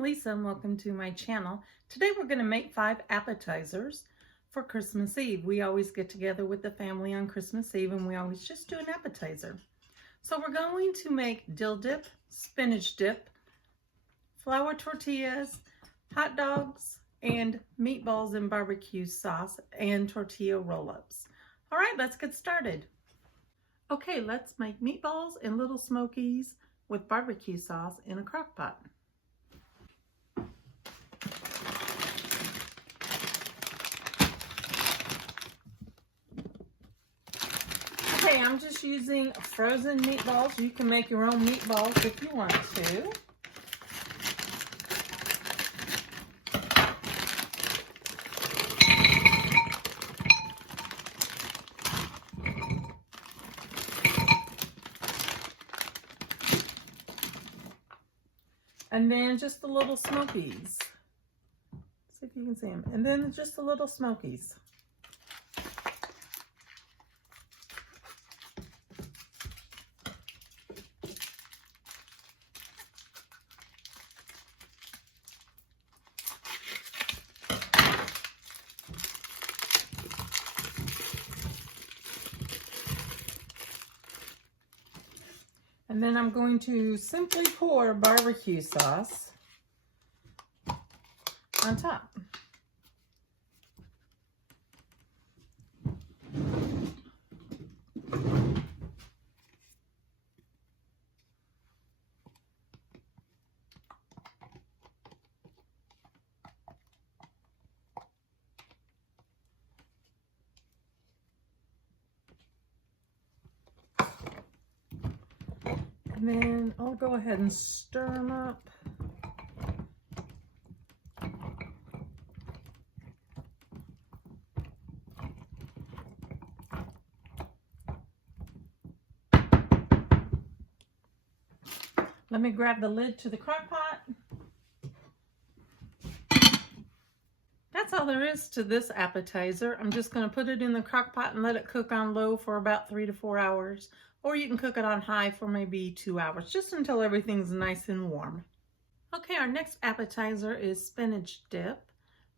I'm Lisa and welcome to my channel. Today we're going to make 5 appetizers for Christmas Eve. We always get together with the family on Christmas Eve and we always just do an appetizer. So we're going to make dill dip, spinach dip, flour tortillas, hot dogs, and meatballs and barbecue sauce, and tortilla roll-ups. All right, let's get started. Okay, let's make meatballs and little Smokies with barbecue sauce in a crock pot. Okay, I'm just using frozen meatballs. You can make your own meatballs if you want to. And then just the little Smokies. See if you can see them. And then just the little Smokies. And then I'm going to simply pour barbecue sauce on top. And then I'll go ahead and stir them up. Let me grab the lid to the crock pot. That's all there is to this appetizer. I'm just going to put it in the crock pot and let it cook on low for about 3 to 4 hours. Or you can cook it on high for maybe 2 hours, just until everything's nice and warm. Okay, our next appetizer is spinach dip.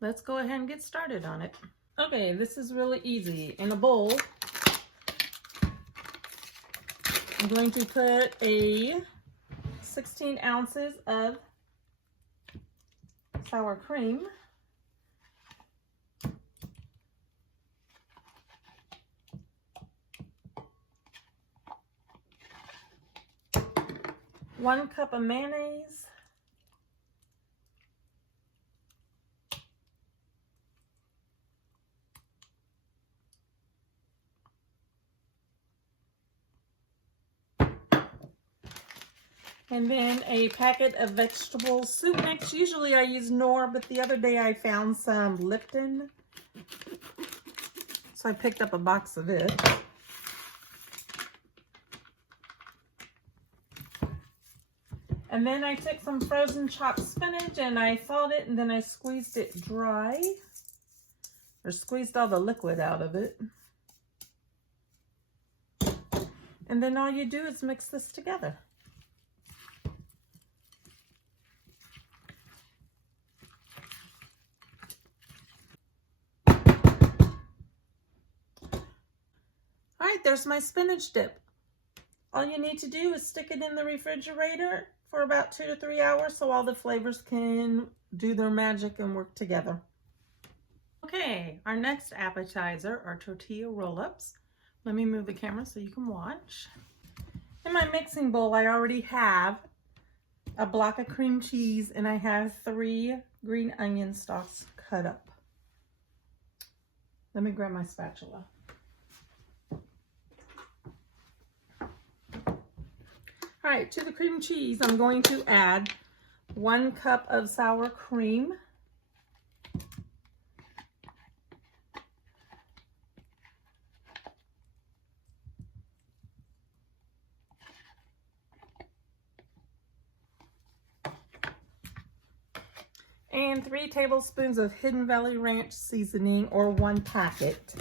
Let's go ahead and get started on it. Okay, this is really easy. In a bowl, I'm going to put 16 ounces of sour cream. One cup of mayonnaise, and then a packet of vegetable soup mix. Usually I use Knorr, but the other day I found some Lipton, so I picked up a box of it. And then I took some frozen chopped spinach and I thawed it and then I squeezed it dry, or squeezed all the liquid out of it. And then all you do is mix this together. All right, there's my spinach dip. All you need to do is stick it in the refrigerator for about 2 to 3 hours so all the flavors can do their magic and work together. Okay, our next appetizer are tortilla roll-ups. Let me move the camera so you can watch. In my mixing bowl, I already have a block of cream cheese and I have 3 green onion stalks cut up. Let me grab my spatula. All right, to the cream cheese, I'm going to add 1 cup of sour cream. And 3 tablespoons of Hidden Valley Ranch seasoning, or 1 packet.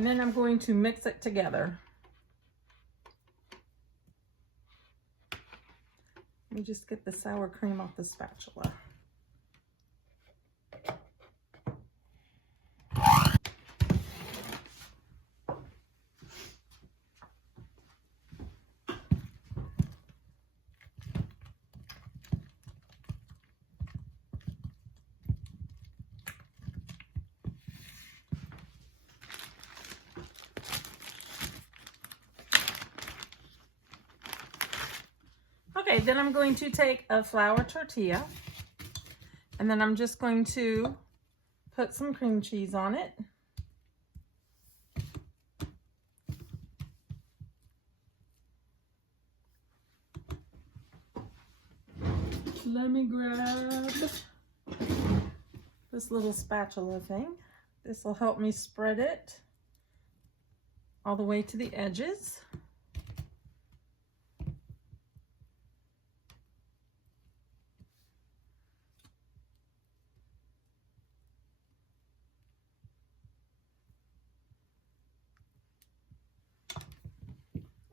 And then I'm going to mix it together. Let me just get the sour cream off the spatula. Okay, then I'm going to take a flour tortilla, and then I'm just going to put some cream cheese on it. Let me grab this little spatula thing. This will help me spread it all the way to the edges.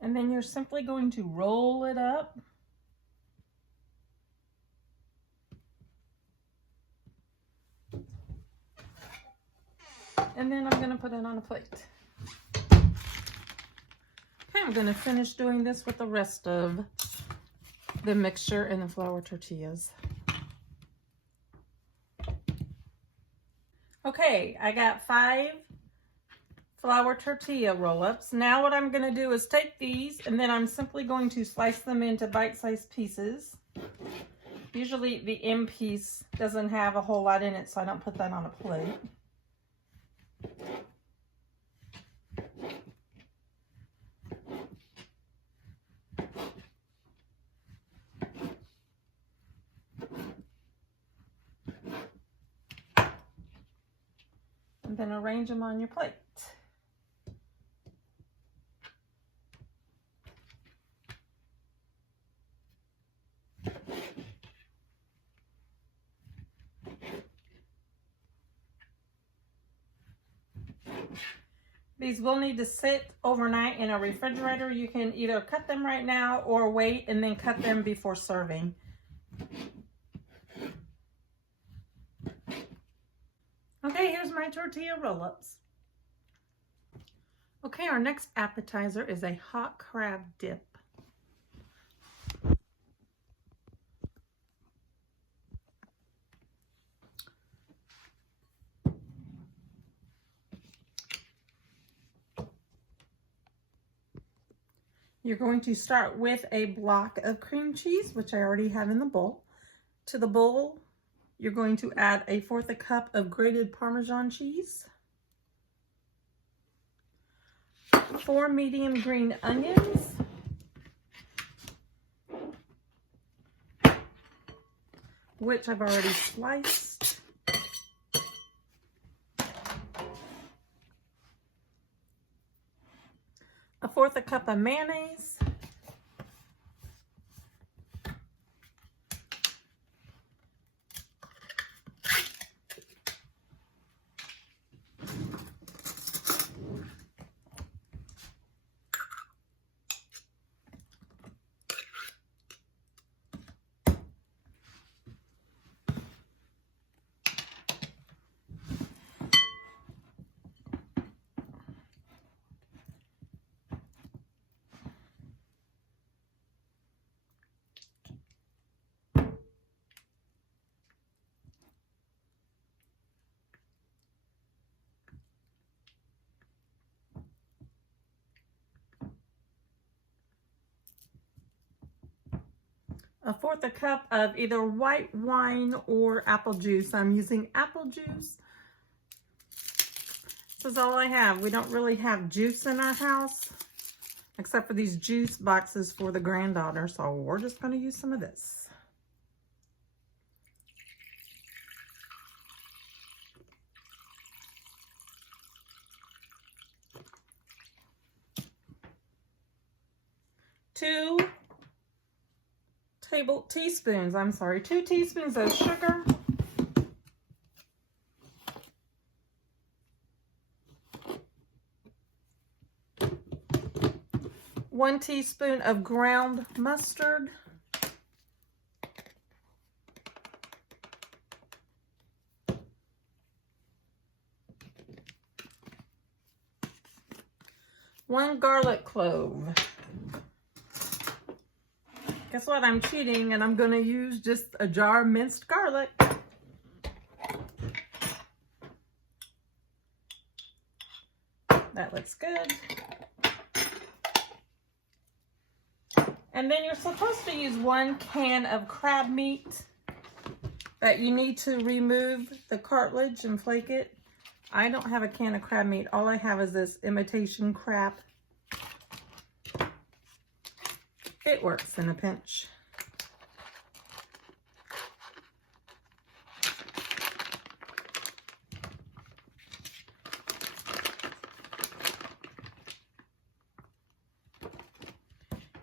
And then you're simply going to roll it up. And then I'm going to put it on a plate. Okay, I'm going to finish doing this with the rest of the mixture and the flour tortillas. Okay, I got 5 flour tortilla roll-ups. Now what I'm going to do is take these, and then I'm simply going to slice them into bite-sized pieces. Usually the end piece doesn't have a whole lot in it, so I don't put that on a plate. And then arrange them on your plate. These will need to sit overnight in a refrigerator. You can either cut them right now or wait and then cut them before serving. Okay, here's my tortilla roll-ups. Okay, our next appetizer is a hot crab dip. You're going to start with a block of cream cheese, which I already have in the bowl. To the bowl, you're going to add 1/4 cup of grated Parmesan cheese, 4 medium green onions, which I've already sliced, 1/4 cup of mayonnaise, 1/4 cup of either white wine or apple juice. I'm using apple juice. This is all I have. We don't really have juice in our house, except for these juice boxes for the granddaughter, so we're just going to use some of this. Two teaspoons of sugar. 1 teaspoon of ground mustard, 1 garlic clove. Guess what? I'm cheating and I'm going to use just a jar of minced garlic. That looks good. And then you're supposed to use 1 can of crab meat that you need to remove the cartilage and flake it. I don't have a can of crab meat. All I have is this imitation crab. It works in a pinch.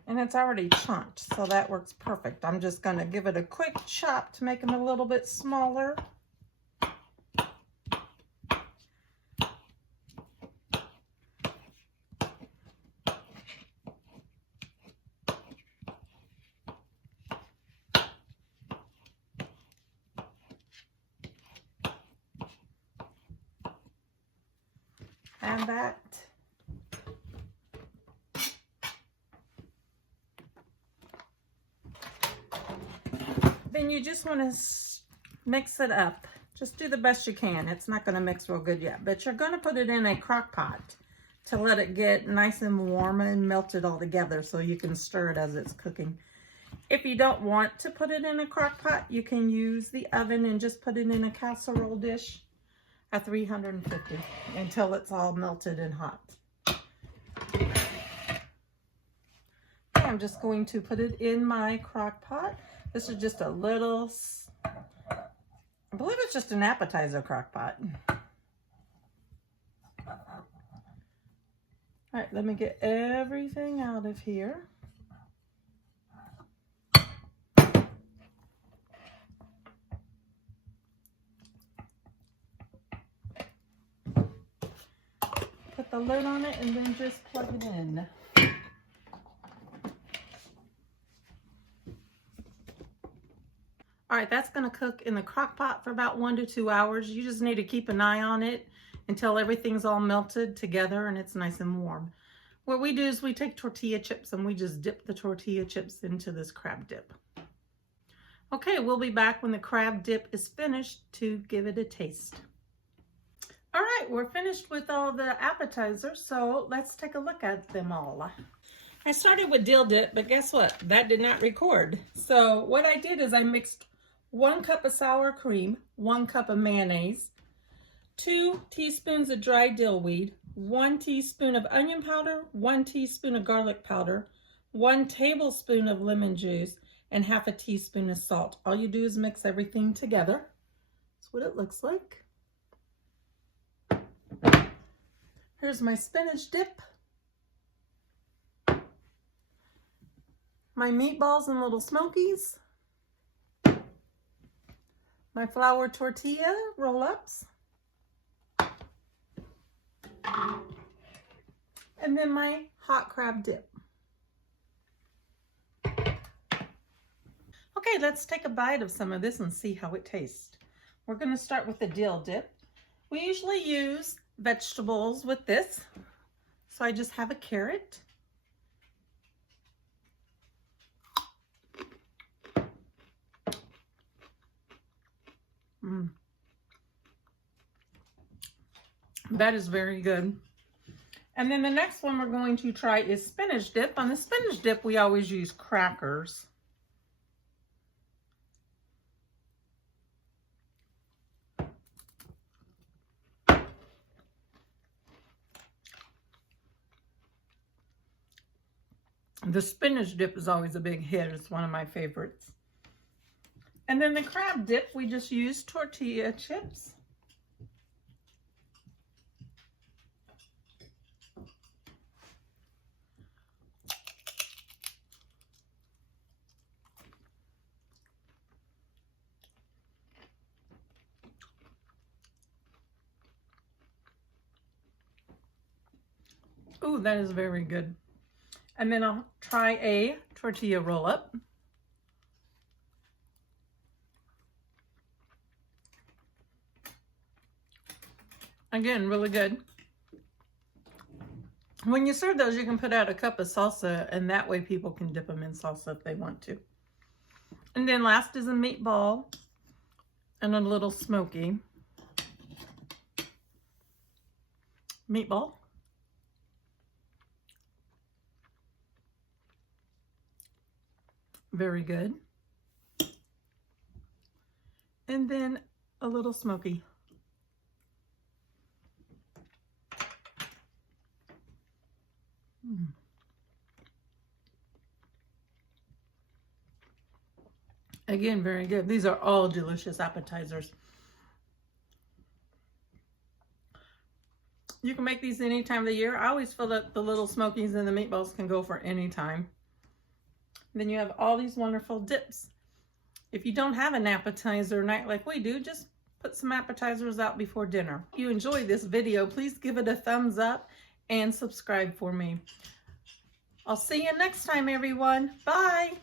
And it's already chunked, so that works perfect. I'm just going to give it a quick chop to make them a little bit smaller. And that. Then you just want to mix it up. Just do the best you can. It's not going to mix real good yet, but you're going to put it in a crock pot to let it get nice and warm and melted all together so you can stir it as it's cooking. If you don't want to put it in a crock pot, you can use the oven and just put it in a casserole dish at 350 until it's all melted and hot. I'm just going to put it in my crock pot. This is just a little, I believe it's just an appetizer crock pot. All right, let me get everything out of here. Put the lid on it and then just plug it in. All right, that's going to cook in the crock pot for about 1 to 2 hours. You just need to keep an eye on it until everything's all melted together and it's nice and warm. What we do is we take tortilla chips and we just dip the tortilla chips into this crab dip. Okay, we'll be back when the crab dip is finished to give it a taste. All right, we're finished with all the appetizers, so let's take a look at them all. I started with dill dip, but guess what? That did not record. So what I did is I mixed 1 cup of sour cream, 1 cup of mayonnaise, 2 teaspoons of dry dill weed, 1 teaspoon of onion powder, 1 teaspoon of garlic powder, 1 tablespoon of lemon juice, and half a teaspoon of salt. All you do is mix everything together. That's what it looks like. Here's my spinach dip, my meatballs and little Smokies, my flour tortilla roll ups, and then my hot crab dip. Okay, let's take a bite of some of this and see how it tastes. We're going to start with the dill dip. We usually use vegetables with this, so I just have a carrot, That is very good. And then the next one we're going to try is spinach dip. On the spinach dip, we always use crackers. The spinach dip is always a big hit. It's one of my favorites. And then the crab dip, we just use tortilla chips. Ooh, that is very good. And then I'll try a tortilla roll up. Again, really good. When you serve those, you can put out a cup of salsa, and that way people can dip them in salsa if they want to. And then last is a meatball and a little smoky. Meatball. Very good. And then a little smoky. Again, very good. These are all delicious appetizers. You can make these any time of the year. I always feel that the little smokies and the meatballs can go for any time. Then you have all these wonderful dips. If you don't have an appetizer night like we do, just put some appetizers out before dinner. If you enjoyed this video, please give it a thumbs up and subscribe for me. I'll see you next time, everyone. Bye.